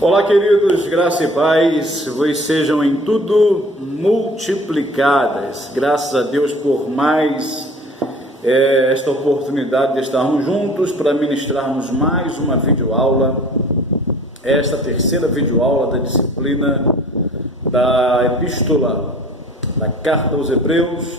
Olá, queridos, graça e paz, vos sejam em tudo multiplicadas. Graças a Deus por mais esta oportunidade de estarmos juntos para ministrarmos mais uma videoaula, esta terceira videoaula da disciplina da Epístola, da Carta aos Hebreus,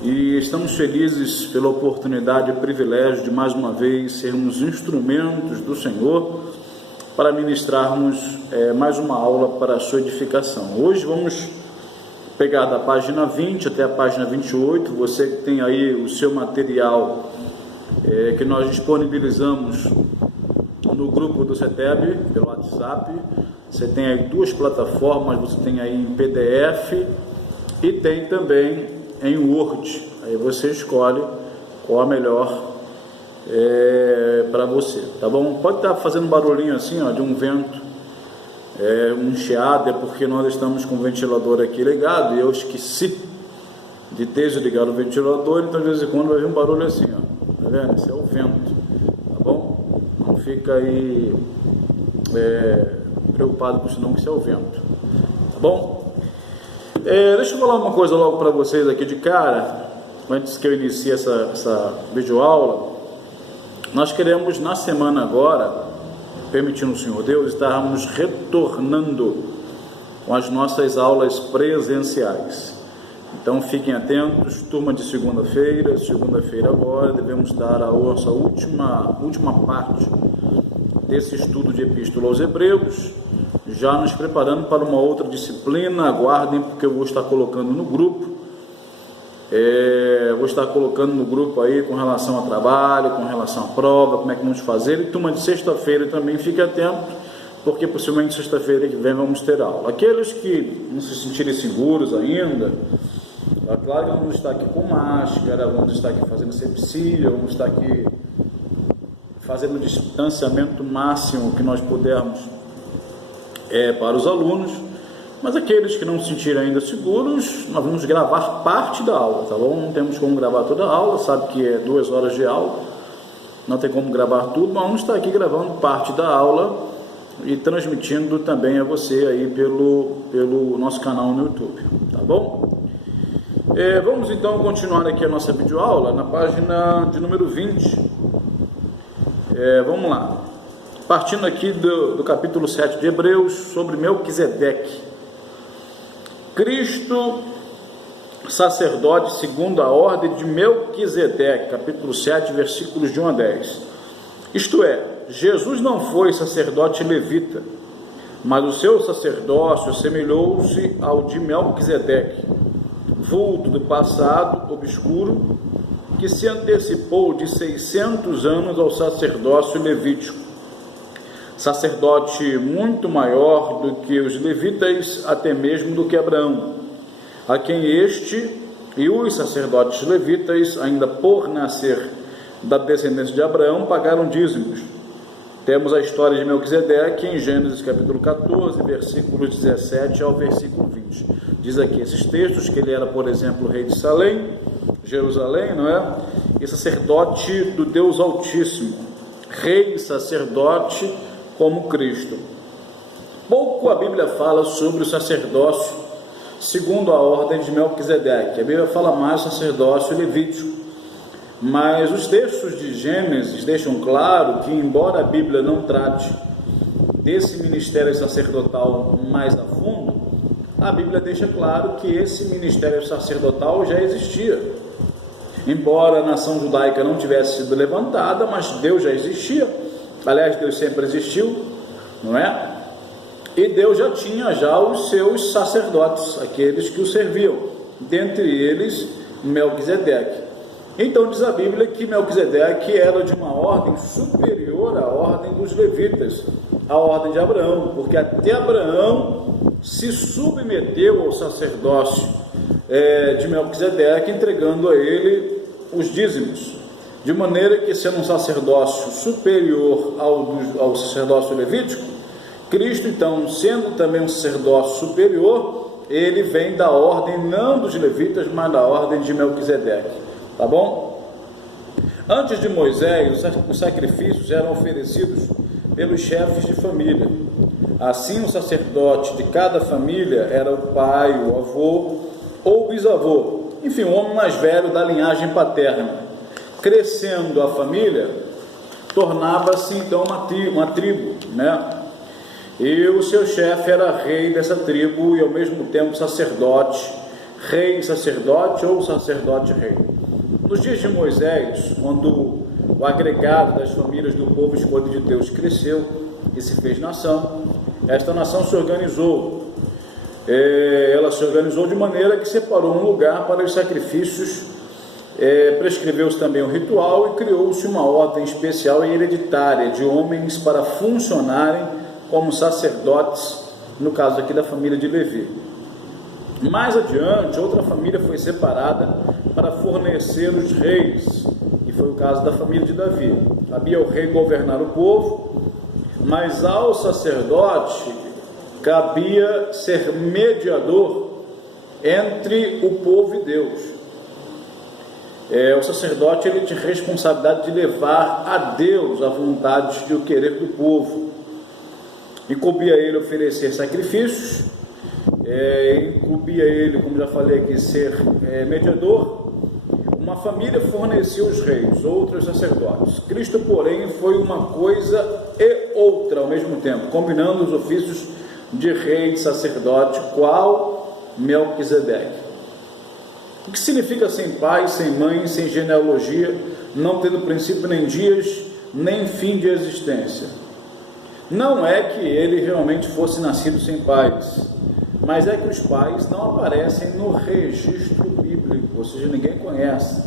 e estamos felizes pela oportunidade e privilégio de mais uma vez sermos instrumentos do Senhor para ministrarmos mais uma aula para a sua edificação. Hoje vamos pegar da página 20 até a página 28, você que tem aí o seu material que nós disponibilizamos no grupo do CETEB, pelo WhatsApp. Você tem aí duas plataformas, você tem aí em PDF e tem também em Word. Aí você escolhe qual a melhor para você, tá bom? Pode estar fazendo barulhinho assim, ó, de um vento, um chiado, é porque nós estamos com o ventilador aqui ligado e eu esqueci de desligar o ventilador, então de vez em quando vai vir um barulho assim, ó, tá vendo? Esse é o vento, tá bom? Não fica aí preocupado com isso não, que isso é o vento, tá bom? Deixa eu falar uma coisa logo para vocês aqui de cara, antes que eu inicie essa videoaula. Nós queremos, na semana agora, permitindo o Senhor Deus, estarmos retornando com as nossas aulas presenciais. Então fiquem atentos, turma de segunda-feira agora, devemos dar a nossa última parte desse estudo de Epístola aos Hebreus, já nos preparando para uma outra disciplina. Aguardem, porque eu vou estar colocando no grupo. Vou estar colocando no grupo aí com relação ao trabalho, com relação à prova, como é que vamos fazer. E turma de sexta-feira também, fique atento, porque possivelmente sexta-feira que vem vamos ter aula. Aqueles que não se sentirem seguros ainda, é claro que vamos estar aqui com máscara, vamos estar aqui fazendo sepsia, vamos estar aqui fazendo o distanciamento máximo que nós pudermos para os alunos. Mas aqueles que não se sentirem ainda seguros, nós vamos gravar parte da aula, tá bom? Não temos como gravar toda a aula, sabe que é 2 horas de aula, não tem como gravar tudo, mas vamos estar aqui gravando parte da aula e transmitindo também a você aí pelo nosso canal no YouTube, tá bom? Vamos então continuar aqui a nossa videoaula na página de número 20. Vamos lá, partindo aqui do capítulo 7 de Hebreus, sobre Melquisedeque. Cristo, sacerdote segundo a ordem de Melquisedeque, capítulo 7, versículos de 1 a 10. Isto é, Jesus não foi sacerdote levita, mas o seu sacerdócio assemelhou-se ao de Melquisedeque, vulto do passado obscuro, que se antecipou de 600 anos ao sacerdócio levítico. Sacerdote muito maior do que os levitas, até mesmo do que Abraão, a quem este e os sacerdotes levitas, ainda por nascer da descendência de Abraão, pagaram dízimos. Temos a história de Melquisedeque em Gênesis capítulo 14, versículos 17 ao versículo 20. Diz aqui esses textos que ele era, por exemplo, rei de Salém, Jerusalém, não é? E sacerdote do Deus Altíssimo, rei e sacerdote como Cristo. Pouco a Bíblia fala sobre o sacerdócio segundo a ordem de Melquisedeque. A Bíblia fala mais do sacerdócio levítico, mas os textos de Gênesis deixam claro que, embora a Bíblia não trate desse ministério sacerdotal mais a fundo, a Bíblia deixa claro que esse ministério sacerdotal já existia. Embora a nação judaica não tivesse sido levantada, mas Deus já existia. Aliás, Deus sempre existiu, não é? E Deus já tinha os seus sacerdotes, aqueles que o serviam, dentre eles Melquisedeque. Então diz a Bíblia que Melquisedeque era de uma ordem superior à ordem dos levitas, à ordem de Abraão, porque até Abraão se submeteu ao sacerdócio de Melquisedeque, entregando a ele os dízimos. De maneira que, sendo um sacerdócio superior ao sacerdócio levítico, Cristo, então, sendo também um sacerdócio superior, ele vem da ordem não dos levitas, mas da ordem de Melquisedeque, tá bom? Antes de Moisés, os sacrifícios eram oferecidos pelos chefes de família. Assim, o sacerdote de cada família era o pai, o avô ou o bisavô, enfim, o homem mais velho da linhagem paterna. Crescendo a família, tornava-se então uma tribo, né? E o seu chefe era rei dessa tribo e ao mesmo tempo sacerdote, rei sacerdote ou sacerdote rei. Nos dias de Moisés, quando o agregado das famílias do povo escolhido de Deus cresceu e se fez nação, esta nação se organizou. Ela se organizou de maneira que separou um lugar para os sacrifícios, prescreveu-se também um ritual e criou-se uma ordem especial e hereditária de homens para funcionarem como sacerdotes, no caso aqui da família de Levi. Mais adiante, outra família foi separada para fornecer os reis, e foi o caso da família de Davi. Cabia ao rei governar o povo, mas ao sacerdote cabia ser mediador entre o povo e Deus. O sacerdote ele tinha responsabilidade de levar a Deus a vontade e o querer do povo. Incumbia a ele oferecer sacrifícios, incumbia a ele, como já falei aqui, ser mediador. Uma família fornecia os reis, outros sacerdotes. Cristo, porém, foi uma coisa e outra ao mesmo tempo, combinando os ofícios de rei e sacerdote, qual Melquisedeque. O que significa sem pai, sem mãe, sem genealogia, não tendo princípio nem dias, nem fim de existência? Não é que ele realmente fosse nascido sem pais, mas é que os pais não aparecem no registro bíblico, ou seja, ninguém conhece.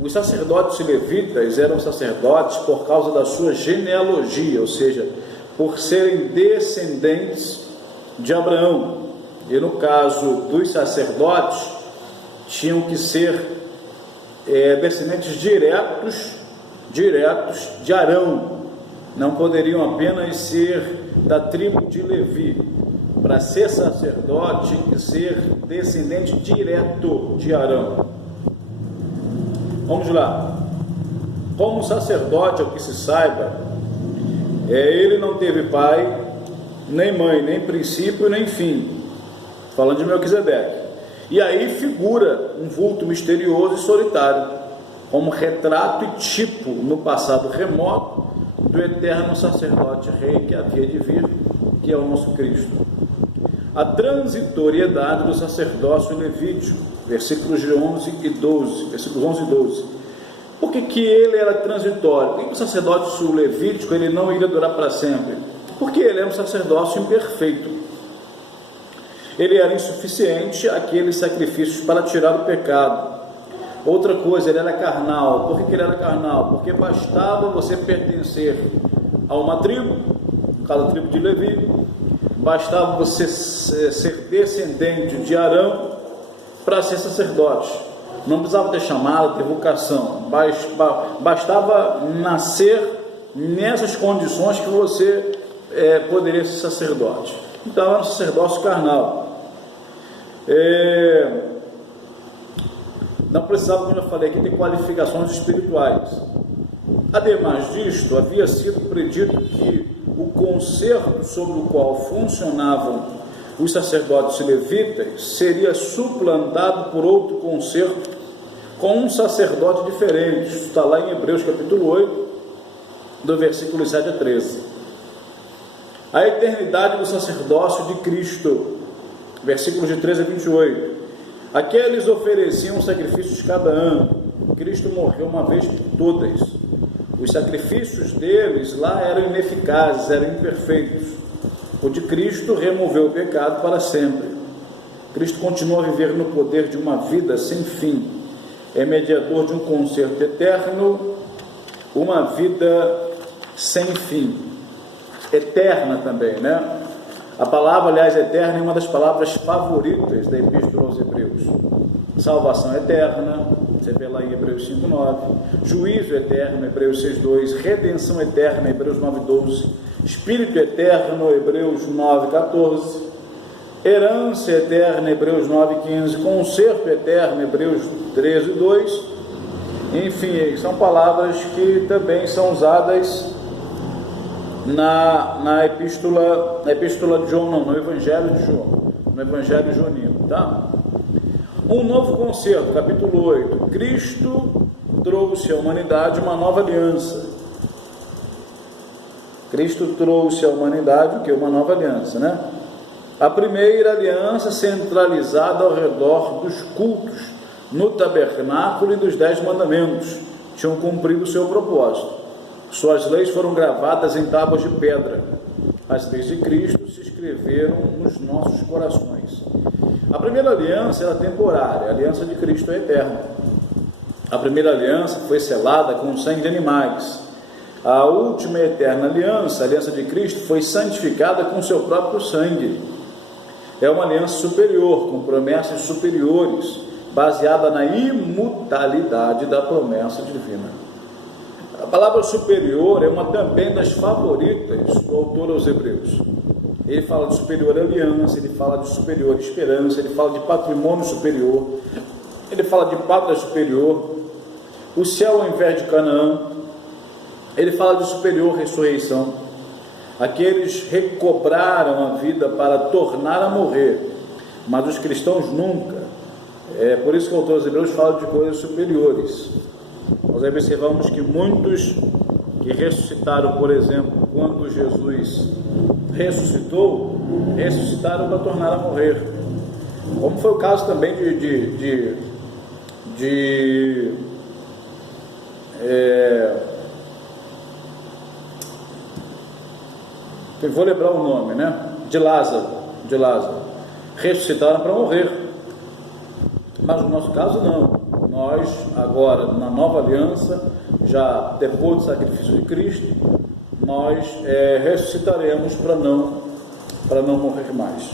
Os sacerdotes levitas eram sacerdotes por causa da sua genealogia, ou seja, por serem descendentes de Abraão. E no caso dos sacerdotes, tinham que ser descendentes diretos de Arão. Não poderiam apenas ser da tribo de Levi. Para ser sacerdote, tinha que ser descendente direto de Arão. Vamos lá. Como sacerdote, ao que se saiba, ele não teve pai, nem mãe, nem princípio, nem fim. Falando de Melquisedeque. E aí figura um vulto misterioso e solitário, como retrato e tipo no passado remoto do eterno sacerdote rei que havia de vir, que é o nosso Cristo. A transitoriedade do sacerdócio levítico, versículos 11 e 12. Por que ele era transitório? Por que o sacerdócio levítico ele não iria durar para sempre? Porque ele é um sacerdócio imperfeito. Ele era insuficiente àqueles sacrifícios para tirar o pecado. Outra coisa, ele era carnal. Por que ele era carnal? Porque bastava você pertencer a uma tribo, no caso a tribo de Levi, bastava você ser descendente de Arão para ser sacerdote. Não precisava ter chamado, ter vocação. Bastava nascer nessas condições que você poderia ser sacerdote. Então era um sacerdócio carnal. Não precisava, como eu falei aqui, ter qualificações espirituais. Ademais disto, havia sido predito que o concerto sobre o qual funcionavam os sacerdotes levitas seria suplantado por outro concerto com um sacerdote diferente. Isso está lá em Hebreus capítulo 8, do versículo 7 a 13. A eternidade do sacerdócio de Cristo, versículos de 13 a 28. Aqueles ofereciam sacrifícios cada ano. Cristo morreu uma vez por todas. Os sacrifícios deles lá eram ineficazes, eram imperfeitos. O de Cristo removeu o pecado para sempre. Cristo continua a viver no poder de uma vida sem fim. É mediador de um concerto eterno, uma vida sem fim. Eterna também, né? A palavra, aliás, eterna é uma das palavras favoritas da Epístola aos Hebreus. Salvação eterna, você vê lá em Hebreus 5:9. Juízo eterno, Hebreus 6:2. Redenção eterna, Hebreus 9:12. Espírito eterno, Hebreus 9:14. Herança eterna, Hebreus 9:15. Conserto eterno, Hebreus 13:2. Enfim, são palavras que também são usadas na epístola de João, não, no Evangelho de João, no Evangelho joanino, tá? Um novo concerto, capítulo 8. Cristo trouxe à humanidade uma nova aliança. Cristo trouxe à humanidade o que? Uma nova aliança, né? A primeira aliança centralizada ao redor dos cultos no tabernáculo e dos 10 mandamentos tinham cumprido o seu propósito. Suas leis foram gravadas em tábuas de pedra. As leis de Cristo se escreveram nos nossos corações. A primeira aliança era temporária, a aliança de Cristo é eterna. A primeira aliança foi selada com sangue de animais. A última e eterna aliança, a aliança de Cristo, foi santificada com seu próprio sangue. É uma aliança superior, com promessas superiores, baseada na imutabilidade da promessa divina. A palavra superior é uma também das favoritas do autor aos Hebreus. Ele fala de superior aliança, ele fala de superior esperança, ele fala de patrimônio superior, ele fala de pátria superior, o céu ao invés de Canaã, ele fala de superior ressurreição. Aqueles recobraram a vida para tornar a morrer, mas os cristãos nunca. É por isso que o autor aos Hebreus fala de coisas superiores. Nós observamos que muitos que ressuscitaram, por exemplo, quando Jesus ressuscitou, ressuscitaram para tornar a morrer. Como foi o caso também vou lembrar o nome, né? De Lázaro. Ressuscitaram para morrer. Mas no nosso caso não. Nós agora, na nova aliança, já depois do sacrifício de Cristo, nós ressuscitaremos para não morrer mais.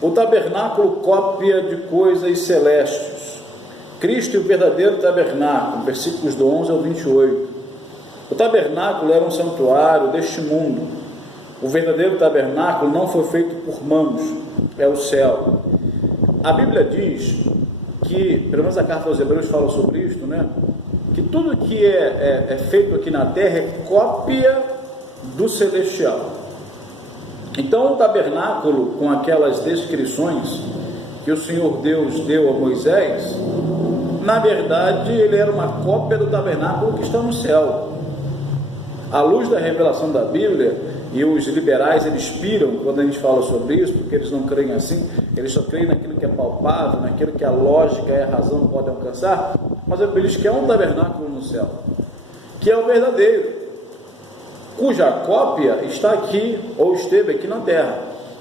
O tabernáculo, cópia de coisas celestes. Cristo e o verdadeiro tabernáculo, versículos do 11 ao 28. O tabernáculo era um santuário deste mundo. O verdadeiro tabernáculo não foi feito por mãos, é o céu. A Bíblia diz que, pelo menos a carta aos Hebreus fala sobre isto, né? Que tudo que é feito aqui na terra é cópia do celestial. Então o tabernáculo, com aquelas descrições que o Senhor Deus deu a Moisés, na verdade ele era uma cópia do tabernáculo que está no céu. À luz da revelação da Bíblia, e os liberais eles piram quando a gente fala sobre isso, porque eles não creem assim, eles só creem naquilo que é palpável, naquilo que a lógica e a razão podem alcançar, mas a Bíblia diz que é um tabernáculo no céu, que é o verdadeiro, cuja cópia está aqui, ou esteve aqui na terra.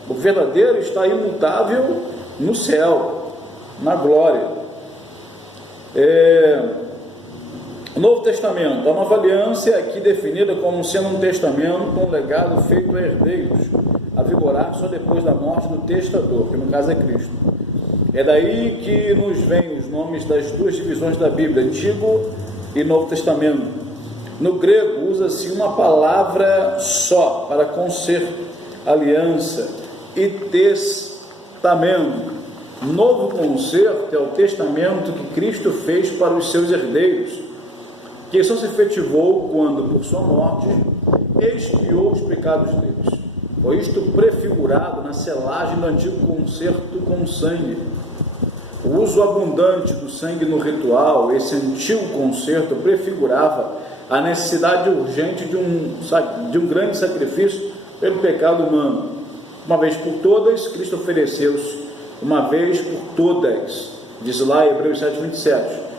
O verdadeiro está imutável no céu, na glória. O Novo Testamento, a nova aliança é aqui definida como sendo um testamento com um legado feito a herdeiros, a vigorar só depois da morte do testador, que no caso é Cristo. É daí que nos vêm os nomes das duas divisões da Bíblia, Antigo e Novo Testamento. No grego usa-se uma palavra só para concerto, aliança e testamento. Novo concerto é o testamento que Cristo fez para os seus herdeiros, que só se efetivou quando, por sua morte, expiou os pecados deles. Foi isto prefigurado na selagem do antigo concerto com sangue. O uso abundante do sangue no ritual, esse antigo concerto, prefigurava a necessidade urgente de um grande sacrifício pelo pecado humano. Uma vez por todas, Cristo ofereceu-se, uma vez por todas, diz lá em Hebreus 7:27.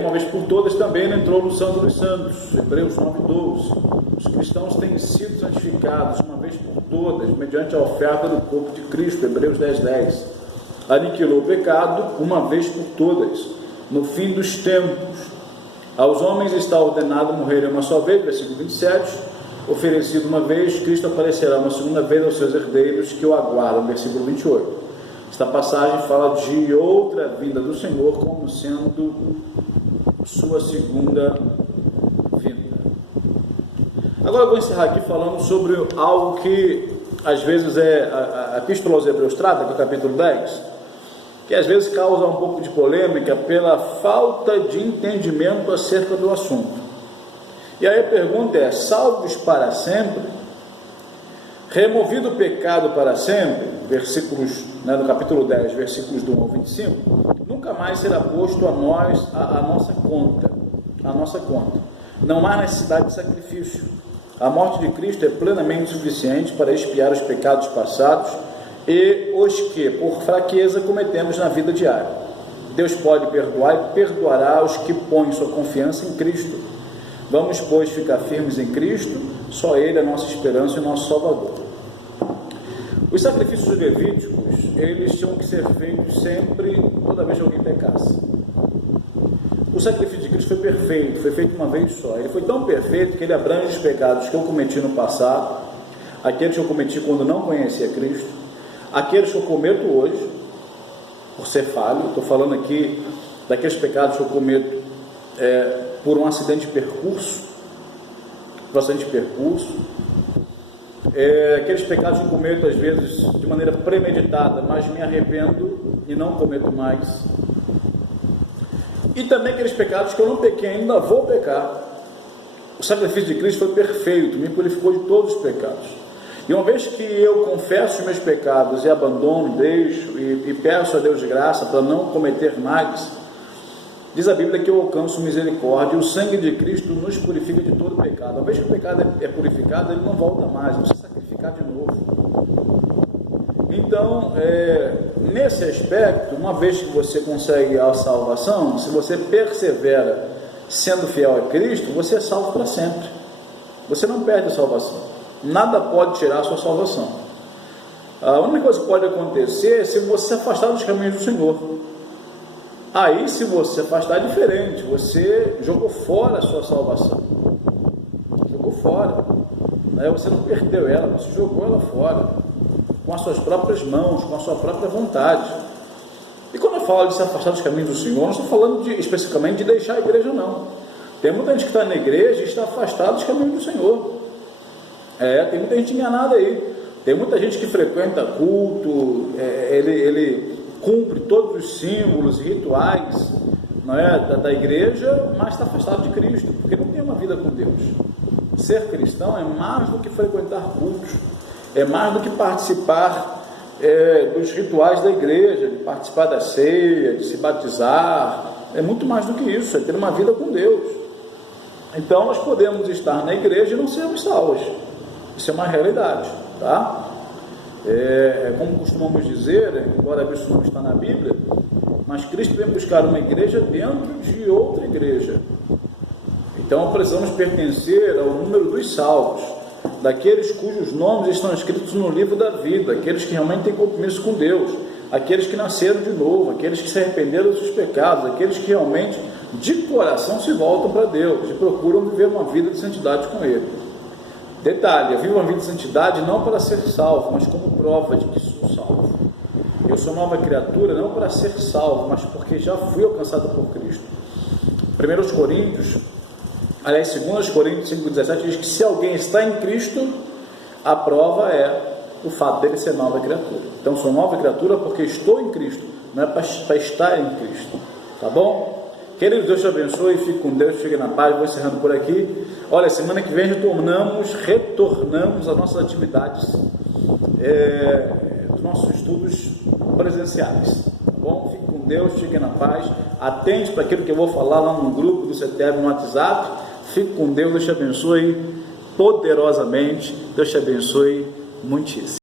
Uma vez por todas também ele entrou no Santo dos Santos, Hebreus 9:12. Os cristãos têm sido santificados uma vez por todas, mediante a oferta do corpo de Cristo, Hebreus 10:10. Aniquilou o pecado uma vez por todas, no fim dos tempos. Aos homens está ordenado morrer uma só vez, versículo 27. Oferecido uma vez, Cristo aparecerá uma segunda vez aos seus herdeiros que o aguardam, versículo 28. Esta passagem fala de outra vinda do Senhor como sendo sua segunda vinda. Agora eu vou encerrar aqui falando sobre algo que às vezes a Epístola aos Hebreus trata, que é o capítulo 10, que às vezes causa um pouco de polêmica pela falta de entendimento acerca do assunto. E aí a pergunta é: salvos para sempre? Removido o pecado para sempre, versículos, no capítulo 10, versículos do 1 ao 25, nunca mais será posto a nós, a nossa conta. Não há necessidade de sacrifício. A morte de Cristo é plenamente suficiente para expiar os pecados passados e os que, por fraqueza, cometemos na vida diária. Deus pode perdoar e perdoará os que põem sua confiança em Cristo. Vamos, pois, ficar firmes em Cristo, só Ele é a nossa esperança e o nosso Salvador. Os sacrifícios levíticos, eles tinham que ser feitos sempre, toda vez que alguém pecasse. O sacrifício de Cristo foi perfeito, foi feito uma vez só. Ele foi tão perfeito que ele abrange os pecados que eu cometi no passado, aqueles que eu cometi quando não conhecia Cristo, aqueles que eu cometo hoje, por ser falho. Estou falando aqui daqueles pecados que eu cometo por um acidente de percurso, aqueles pecados que eu cometo às vezes de maneira premeditada, mas me arrependo e não cometo mais. E também aqueles pecados que eu não pequei, ainda vou pecar. O sacrifício de Cristo foi perfeito, me purificou de todos os pecados. E uma vez que eu confesso os meus pecados e abandono, deixo e peço a Deus graça para não cometer mais, diz a Bíblia que eu alcanço misericórdia, e o sangue de Cristo nos purifica de todo pecado. Uma vez que o pecado é purificado, ele não volta mais, não precisa sacrificar de novo. Então, nesse aspecto, uma vez que você consegue a salvação, se você persevera sendo fiel a Cristo, você é salvo para sempre. Você não perde a salvação. Nada pode tirar a sua salvação. A única coisa que pode acontecer é se você se afastar dos caminhos do Senhor. Aí, se você se afastar, é diferente. Você jogou fora a sua salvação. Jogou fora. Você não perdeu ela, você jogou ela fora. Com as suas próprias mãos, com a sua própria vontade. E quando eu falo de se afastar dos caminhos do Senhor, não estou falando especificamente de deixar a igreja, não. Tem muita gente que está na igreja e está afastada dos caminhos do Senhor. Tem muita gente enganada aí. Tem muita gente que frequenta culto, ele cumpre todos os símbolos e rituais da igreja, mas está afastado de Cristo, porque não tem uma vida com Deus. Ser cristão é mais do que frequentar cultos, é mais do que participar dos rituais da igreja, de participar da ceia, de se batizar. É muito mais do que isso, é ter uma vida com Deus. Então nós podemos estar na igreja e não sermos salvos. Isso é uma realidade, tá? Como costumamos dizer, embora isso não está na Bíblia, mas Cristo vem buscar uma igreja dentro de outra igreja. Então precisamos pertencer ao número dos salvos, daqueles cujos nomes estão escritos no livro da vida, aqueles que realmente têm compromisso com Deus, aqueles que nasceram de novo, aqueles que se arrependeram dos seus pecados, aqueles que realmente de coração se voltam para Deus e procuram viver uma vida de santidade com Ele. Detalhe: eu vivo uma vida de santidade não para ser salvo, mas como prova de que sou salvo. Eu sou nova criatura não para ser salvo, mas porque já fui alcançado por Cristo. 2 Coríntios 5,17 diz que se alguém está em Cristo, a prova é o fato dele ser nova criatura. Então sou nova criatura porque estou em Cristo, não é para estar em Cristo. Tá bom? Querido, Deus te abençoe, fique com Deus, fique na paz. Vou encerrando por aqui. Olha, semana que vem retornamos às nossas atividades, dos nossos estudos presenciais. Tá bom? Fique com Deus, fique na paz. Atente para aquilo que eu vou falar lá no grupo do CETEB no WhatsApp. Fique com Deus, Deus te abençoe poderosamente. Deus te abençoe muitíssimo.